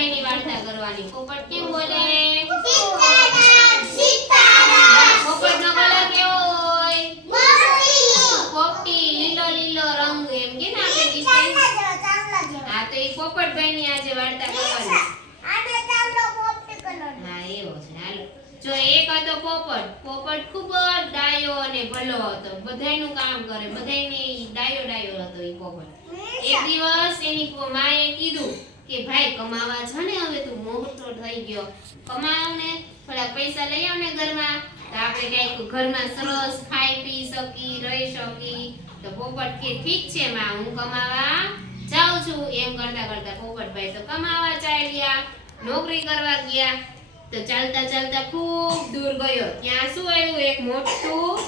પોપટભાઈ વાર્તા કરવાની. પોપટ કેમ બોલે? સીતારામ સીતારામ પોપટ કલર કેવો હોય? મસ્તી પોપટી લીલો લીલો રંગ એમ કે ને આપણે ગીતે ચાંદલા જેવો ચાંદલા જેવો હા, તો એ પોપટભાઈ આજે વાર્તા કરવાની. આને ચાંદલો પોપટી કલર હા, એવો છે. હાલો. જો એક હતો પોપટ. પોપટ ખૂબ ડાયો અને ભલો હતો. બધાયનું કામ કરે. બધાયને ડાયો ડાયો હતો એ પોપટ. એક દિવસ એની માએ કીધું કે ભાઈ, કમાવા છે ને હવે તું મોટો થઈ ગયો. કમાવ ને, થોડા પૈસા લઈ આવ ને ઘરમાં. તો આપણે કંઈક ઘરમાં સરસ ખાઈ પી શકી, રહી શકી. તો પોપટ કે, ઠીક છે, માં, હું કમાવા જાઉં છું. એમ કરતા કરતા પોપટભાઈ તો કમાવા ચાલ્યા. નોકરી કરવા ગયા. તો ચાલતા ચાલતા ખૂબ દૂર ગયો. ત્યાં શું આવ્યું? એક મોટું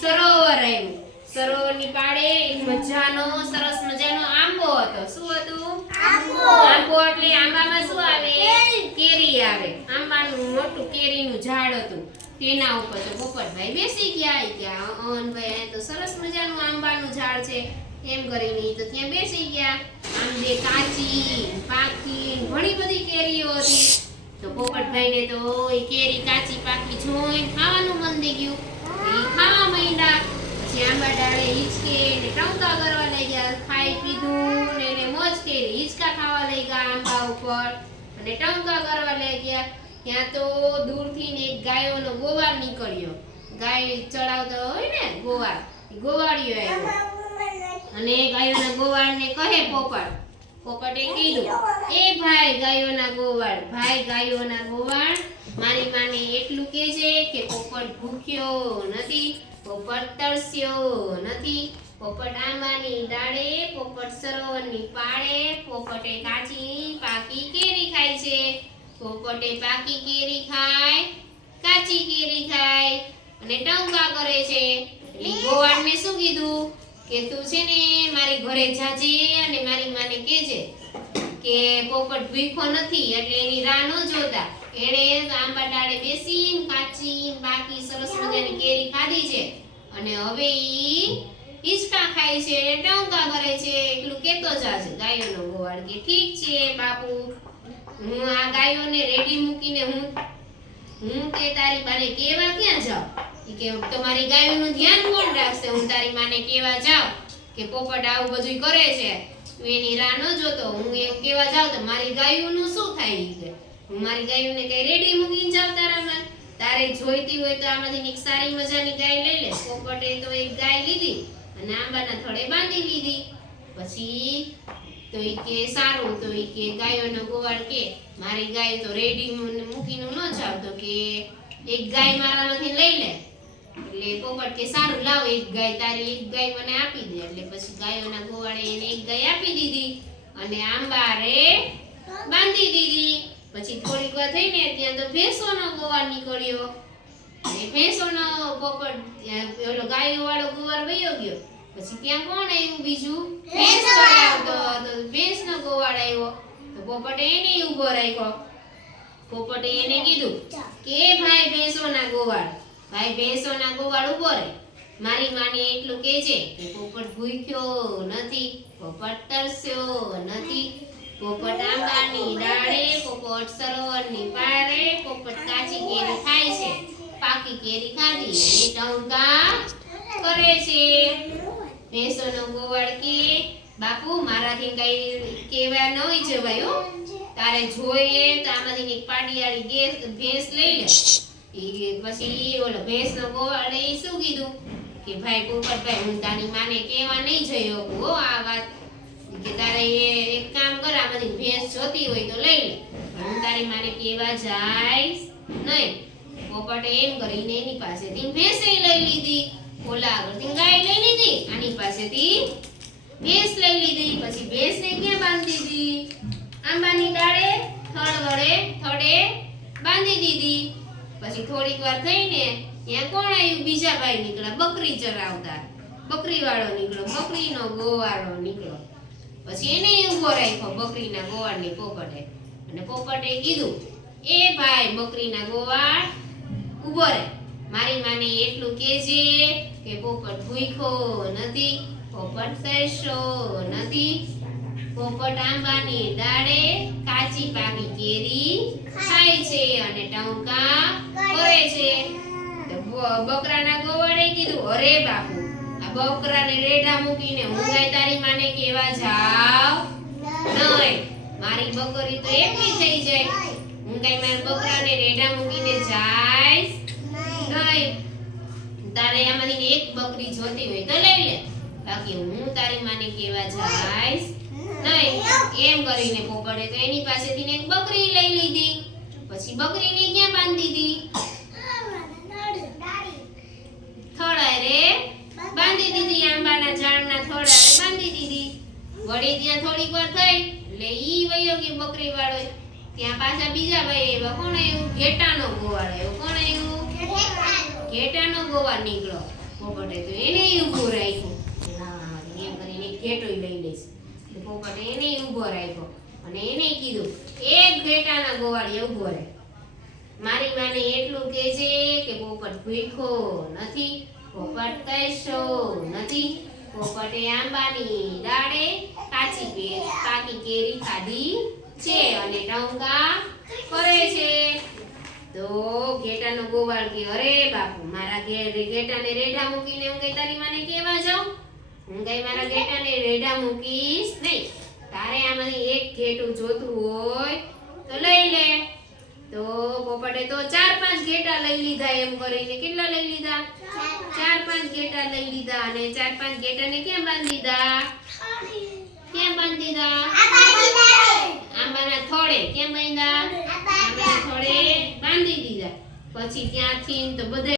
સરોવર આવ્યું. સરોવરની પાડે મજાનો સરસ મજાનો આંબો હતો શું હતું આંબો. એટલે આંબામાં શું આવે? કેરી આવે. આંબાનું મોટું કેરીનું ઝાડ હતું. તેના ઉપર તો પોપટભાઈ બેસી ગયા. કે અન તો સરસ મજાનું આંબાનું ઝાડ છે. એમ કરીને તો ત્યાં બેસી ગયા. આંબે કાચી, પાકી ઘણી બધી કેરીઓ હતી. તો પોપટભાઈને તો એ કેરી કાચી, પાકી જોઈને ખાવાનું મન થઈ ગયું. એ ખાવા માંડ્યા. પછી આંબા ડાળે હિંચકે ને ટંકા કરવા લઈ ગયા ખાઈ પીધું. એને હિંચકા ખાવા લઈ ગયા આંબા ઉપર અને ટંકા કરવા લઈ ગયા. ત્યાં તો દૂરથી ને એક ગાયોનો ગોવાર નીકળ્યો. ગાય ચડાવતો હોય ને ગોવાર ગોવાળ્યો આવ્યો. અને ગાયોના ગોવાળને કહે પોપટ, પોપટે કીધું, એ ભાઈ ગાયોના ગોવાળ, ભાઈ ગાયોના ગોવાળ, મારી માને એટલું કહેજે કે પોપટ ભૂખ્યો નથી, પોપટ તરસ્યો નથી. પોપટ આંબાની ડાળે પોપટ સરોવરની પાળે, પોપટે કાચી પાકી કેરી ખાય છે. પોપટે પાકી કેરી ખાય, કાચી કેરી ખાય અને ટંકા કરે છે. ગોવાળને શું કીધું? કે તું છે ને મારી ઘરે જાજે અને મારી માને કહેજે કે પોપટ ભીખો નથી એટલે એની રાહ ન જોતા. એણે આંબા ડાળે બેસીને કાચી બાકી સરસ મજાની કેરી ખાધી છે. અને હવે ઈ હિંચકા ખાય છે, ટંકા કરે છે, એકલું કેતો જાશે. ગાયોનો ગોવાળ કે ઠીક છે બાપુ, હું આ ગાયોને રેડી મૂકીને હું હું કે તારી બાને કેવા ક્યાં જાઉં? કે તમારી ગાયોનું ધ્યાન કોણ રાખશે? હું તારી માને કેવા જાઉં? કે પોપટ આવું બધું કરે છે. તું એની રાહ ન જોતો. હું એવું કેવા જાઉં તો મારી ગાયોનું શું થાય કે? હું મારી ગાયોને કઈ રેડી મૂકીને જાઉં તારામાં? તારે જોઈતી હોય તો આમાંથી એક સારી મજાની ગાય લઈ લે. પોપટે તો એક ગાય લીધી. અને આંબાના થડે બાંધી લીધી. પછી તો એ કે સારું, તો એ કે ગાયોનો ગોવાળ કે, મારી ગાય તો રેડી મૂકીને ન જાવ તો કે એક ગાય મારામાંથી લઈ લે. એટલે પોપટ કે સારું, લાવ એક ગાય, તારી એક ગાય મને આપી દે. એટલે પછી ગાયોના ગોવાળે એને એક ગાય આપી દીધી અને આંબારે બાંધી દીધી. પછી થોડીક વાર થઈને ત્યાં તો ભેંસોનો ગોવાળ નીકળ્યો. ભેંસોનો પોપટ ઓલો ગાયો વાળો ગોવાળ વયો ગયો. પછી ત્યાં કોણ આવ્યું બીજું? ભેંસ ચડાવતો હતો. ભેંસનો ગોવાળ આવ્યો તો પોપટે એને ઊભો રાખ્યો. પોપટે એને કીધું કે ભાઈ ભેંસોના ગોવાળ. ભાઈ ભેંસોના ગોવાળ ઊભો રહે મારી માને એટલું કહેજે કે પોપટ ભૂખ્યો નથી. પોપટ તરસ્યો નથી. પોપટ આંબાની ડાળે પોપટ સરોવરની પાળે પોપટ કાચી કેરી ખાય છે. પાકી કેરી ખાધી એ ટંકા કરે છે. ભેંસોનો ગોવાળ કે બાપુ, મારાથી કઈ કેવા ન હોય જવાય હો. તારે જોઈએ તો આમાંથી એક પાટિયાળી ગેસ ભેંસ લઈ લે. એ પછી ઓલો ભેંસનો ગોવાળે ઈ શું કીધું? કે ભાઈ પોપટભાઈ હું તારી માને કેવા નહીં જઈ હો, આ વાત. કે તારે એ એક કામ કર, આમાંથી ભેંસ જોતી હોય તો લઈ લે. હું તારી માને કેવા જાય નહીં. પોપટે એમ કરીને એની પાસેથી ભેંસ લઈ લીધી. ઓલા આગળથી ગાય લઈ લીધી, આની પાસેથી ભેંસ લઈ લીધી, પછી ભેંસને ક્યાં બાંધી દીધી? આંબાની ડાળે, થડ વડે, થડે બાંધી દીધી. પછી થોડીક વાર થઈને ત્યાં કોણ આવ્યું બીજા ભાઈ નીકળ્યા, બકરી ચરાવતા. બકરી વાળો નીકળ્યો, બકરીનો ગોવાળો નીકળ્યો. પછી એને ઊભો રાખ્યો, બકરીના ગોવાળની પોપટે. અને પોપટે કીધું, એ ભાઈ, બકરીના ગોવાળ ઊભો રહે મારી માને એટલું કહેજે કે પોપટ ભૂખ્યો નથી, પોપટ સરસો નથી. પોપટ આંબાની દાડે કાચી પાકી છે અને ટંકા કરે છે. બકરાના ગોવાળે કીધું, અરે બાપુ, આ બકરાને રેઢા મૂકીને ઊંઘાઈ તારી માને કેવા જાવ? નહીં મારી બકરી તો એકલી થઈ જાય. ઊંઘાઈ મારા બકરાને રેઢા મૂકીને જાય નહીં તારે આમાંથી એક બકરી જોતી હોય તો લઈ લે. બાકી હું તારી માને કેવા જાઈશ? નહીં, એમ કરીને પોપડે તો એની પાસેથી એક બકરી લઈ લીધી. પછી બકરીને ક્યાં બાંધી દીધી? થળારે બાંધી દીધી આંબાના ઝાડના થળારે બાંધી દીધી. વળી ત્યાં થોડીક થઈ, એટલે ઈ વયો કે બકરી વાળો ત્યાં પાછા બીજા ભાઈ એવા, કોણ આવ્યું ઘેટાનો ગોવાળ આવ્યો કોણ આવ્યું ઘેટાનો ગોવા નીકળો. પોપટે તો એને ઊભો રાખ્યો. એમ કરીને ઘેટોય લઈ લઈશ. પોપટે એને ઊભો રાખ્યો અને એને કીધું, એક ઘેટાના ગોવાળીએ ઊભો રહે. મારી માને એટલું કહે છે કે પોપટ ભૂખો નથી. પોપટ કહેશો નથી. પોપટે આંબાની ડાળે કાચી પાકી કેરી ખાધી છે અને ટંકા તો ઘેટાનો ગોવાળ કે અરે બાપુ મારા ઘેટાને રેઢા મૂકીને હું કઈ તારી માને કેવા જાઉં? હું કઈ મારા ઘેટાને રેઢા મૂકીશ નહીં. તારે આમાંથી એક ઘેટું જોતું હોય તો લઈ લે. તો પોપટે તો ચાર પાંચ ઘેટા લઈ લીધા એમ કરીને કેટલા લઈ લીધા? ચાર પાંચ ઘેટા લઈ લીધા અને ચાર પાંચ ઘેટાને કેમ બાંધી દીધા? ક્યાં બાંધી દીધા. આંબાના થોડે કેમ બાંધ્યા આંબાના થોડે બાંધી દીધા. પછી ત્યાંથી તો બધા